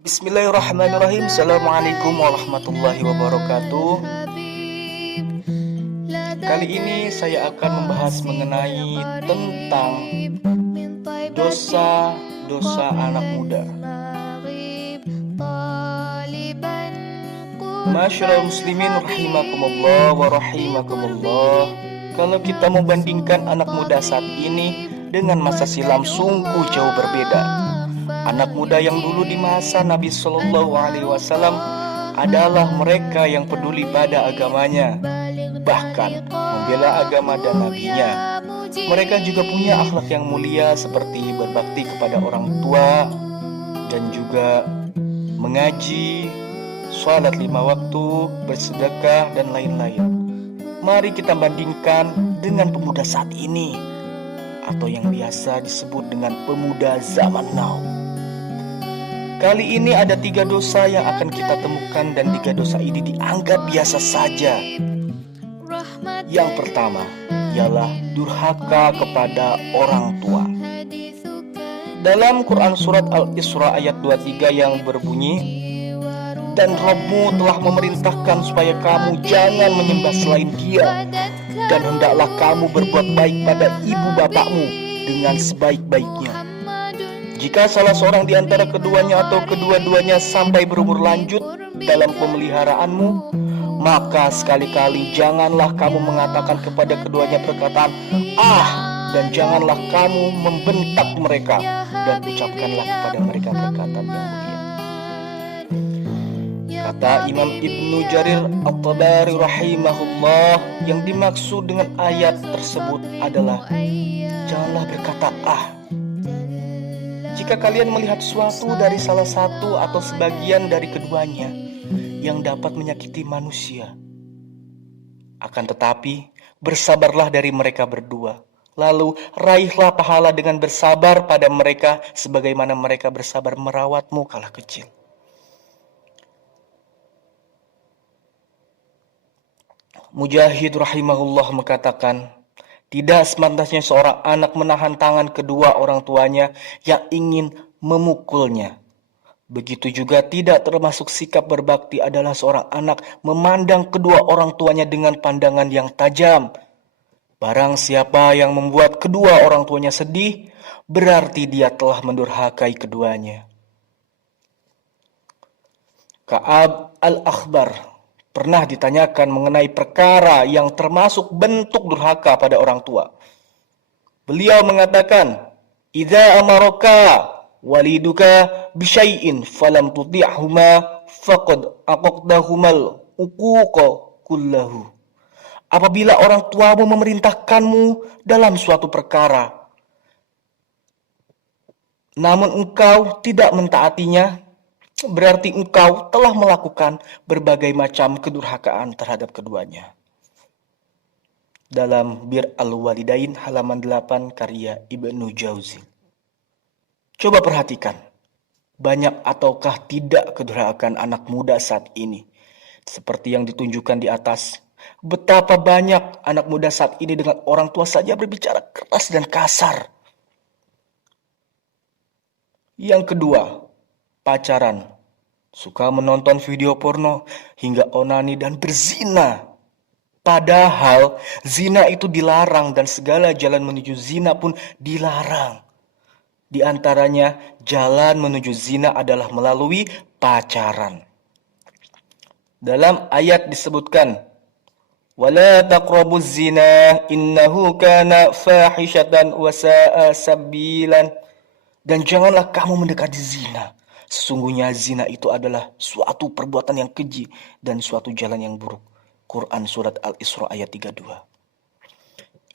Bismillahirrahmanirrahim. Assalamualaikum warahmatullahi wabarakatuh. Kali ini saya akan membahas mengenai tentang dosa-dosa anak muda. Masyarul muslimin rahimakumullah wa rahimakumullah. Kalau kita membandingkan anak muda saat ini dengan masa silam, sungguh jauh berbeda. Anak muda yang dulu di masa Nabi Shallallahu Alaihi Wasallam adalah mereka yang peduli pada agamanya, bahkan membela agama dan nabinya. Mereka juga punya akhlak yang mulia seperti berbakti kepada orang tua dan juga mengaji, sholat 5 waktu, bersedekah dan lain-lain. Mari kita bandingkan dengan pemuda saat ini, atau yang biasa disebut dengan pemuda zaman now. Kali ini ada 3 dosa yang akan kita temukan, dan 3 dosa ini dianggap biasa saja. Yang pertama ialah durhaka kepada orang tua. Dalam Quran surat Al-Isra ayat 23 yang berbunyi, "Dan Rabbmu telah memerintahkan supaya kamu jangan menyembah selain Dia, dan hendaklah kamu berbuat baik pada ibu bapakmu dengan sebaik-baiknya. Jika salah seorang di antara keduanya atau kedua-duanya sampai berumur lanjut dalam pemeliharaanmu, maka sekali-kali janganlah kamu mengatakan kepada keduanya perkataan 'ah', dan janganlah kamu membentak mereka, dan ucapkanlah kepada mereka perkataan yang mulia." Kata Imam Ibnu Jarir At-Tabari rahimahullah, yang dimaksud dengan ayat tersebut adalah janganlah berkata 'ah' jika kalian melihat sesuatu dari salah satu atau sebagian dari keduanya yang dapat menyakiti manusia. Akan tetapi, bersabarlah dari mereka berdua. Lalu, raihlah pahala dengan bersabar pada mereka sebagaimana mereka bersabar merawatmu kala kecil. Mujahid rahimahullah mengatakan, tidak sepantasnya seorang anak menahan tangan kedua orang tuanya yang ingin memukulnya. Begitu juga tidak termasuk sikap berbakti adalah seorang anak memandang kedua orang tuanya dengan pandangan yang tajam. Barang siapa yang membuat kedua orang tuanya sedih, berarti dia telah mendurhakai keduanya. Ka'ab al-Akhbar pernah ditanyakan mengenai perkara yang termasuk bentuk durhaka pada orang tua. Beliau mengatakan, "Idza amaraka waliduka bisyai'in falam tuti'huma faqad aqadtahumal uquqa kullahu." Apabila orang tuamu memerintahkanmu dalam suatu perkara, namun engkau tidak mentaatinya, berarti engkau telah melakukan berbagai macam kedurhakaan terhadap keduanya. Dalam Bir Al-Walidain halaman 8 karya Ibnu Jauzi. Coba perhatikan, banyak ataukah tidak kedurhakaan anak muda saat ini? Seperti yang ditunjukkan di atas, betapa banyak anak muda saat ini dengan orang tua saja berbicara keras dan kasar. Yang kedua, pacaran, suka menonton video porno, hingga onani dan berzina. Padahal zina itu dilarang dan segala jalan menuju zina pun dilarang. Di antaranya, jalan menuju zina adalah melalui pacaran. Dalam ayat disebutkan, "Wala taqrabuz zina innahu kana fahishatan wa sa'a sabilan." Dan janganlah kamu mendekati zina. Sesungguhnya zina itu adalah suatu perbuatan yang keji dan suatu jalan yang buruk. Quran surat Al-Isra ayat 32.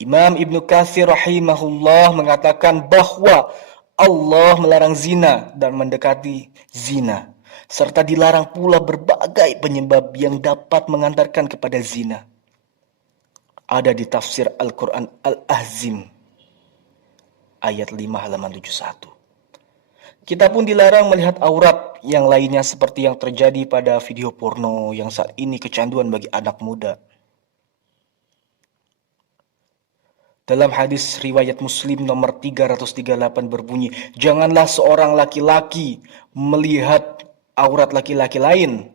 Imam Ibnu Katsir rahimahullah mengatakan bahwa Allah melarang zina dan mendekati zina, serta dilarang pula berbagai penyebab yang dapat mengantarkan kepada zina. Ada di tafsir Al-Quran Al-Ahzim ayat 5 halaman 71. Kita pun dilarang melihat aurat yang lainnya seperti yang terjadi pada video porno yang saat ini kecanduan bagi anak muda. Dalam hadis riwayat Muslim nomor 338 berbunyi, "Janganlah seorang laki-laki melihat aurat laki-laki lain.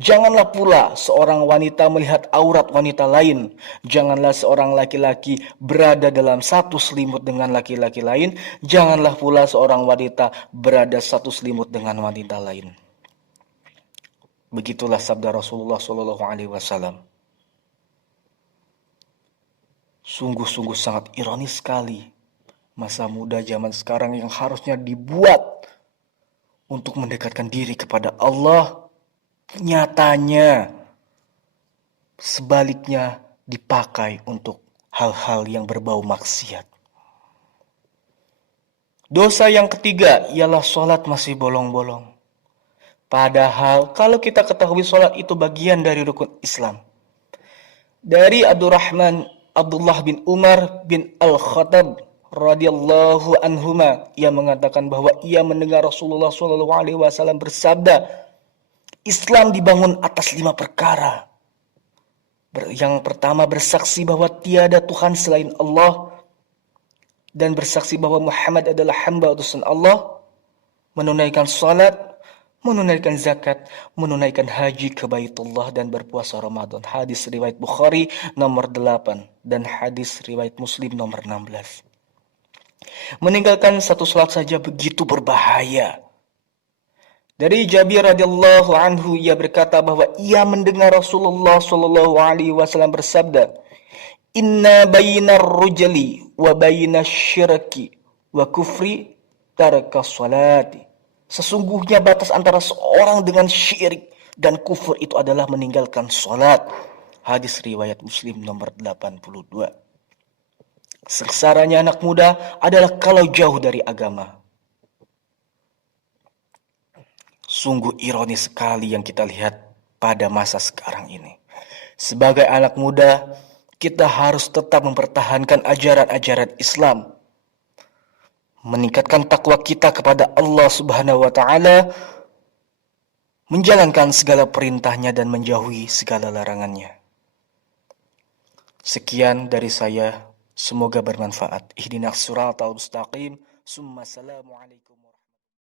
Janganlah pula seorang wanita melihat aurat wanita lain. Janganlah seorang laki-laki berada dalam satu selimut dengan laki-laki lain. Janganlah pula seorang wanita berada satu selimut dengan wanita lain. Begitulah sabda Rasulullah SAW. Sungguh-sungguh sangat ironis sekali masa muda zaman sekarang yang harusnya dibuat untuk mendekatkan diri kepada Allah, nyatanya sebaliknya dipakai untuk hal-hal yang berbau maksiat. Dosa yang ketiga ialah sholat masih bolong-bolong. Padahal kalau kita ketahui sholat itu bagian dari rukun Islam. Dari Abdullah bin Umar bin Al-Khattab radhiyallahu anhuma, ia mengatakan bahwa ia mendengar Rasulullah SAW bersabda, Islam dibangun atas 5 perkara. Yang pertama, bersaksi bahwa tiada Tuhan selain Allah dan bersaksi bahwa Muhammad adalah hamba utusan Allah, menunaikan salat, menunaikan zakat, menunaikan haji ke Baitullah, dan berpuasa Ramadan. Hadis riwayat Bukhari nomor 8 dan hadis riwayat Muslim nomor 16. Meninggalkan satu salat saja begitu berbahaya. Dari Jabir radhiyallahu anhu, ia berkata bahwa ia mendengar Rasulullah SAW bersabda, Inna bainar rujali wa bainas syirki wa kufri taraka salati. Sesungguhnya batas antara seorang dengan syirik dan kufur itu adalah meninggalkan salat. Hadis riwayat Muslim nomor 82. Sengsaranya anak muda adalah kalau jauh dari agama. Sungguh ironis sekali yang kita lihat pada masa sekarang ini. Sebagai anak muda, kita harus tetap mempertahankan ajaran-ajaran Islam, meningkatkan takwa kita kepada Allah Subhanahu wa taala, menjalankan segala perintahnya dan menjauhi segala larangannya. Sekian dari saya, semoga bermanfaat. Ihdinas siratal mustaqim. Summa assalamu alaikum.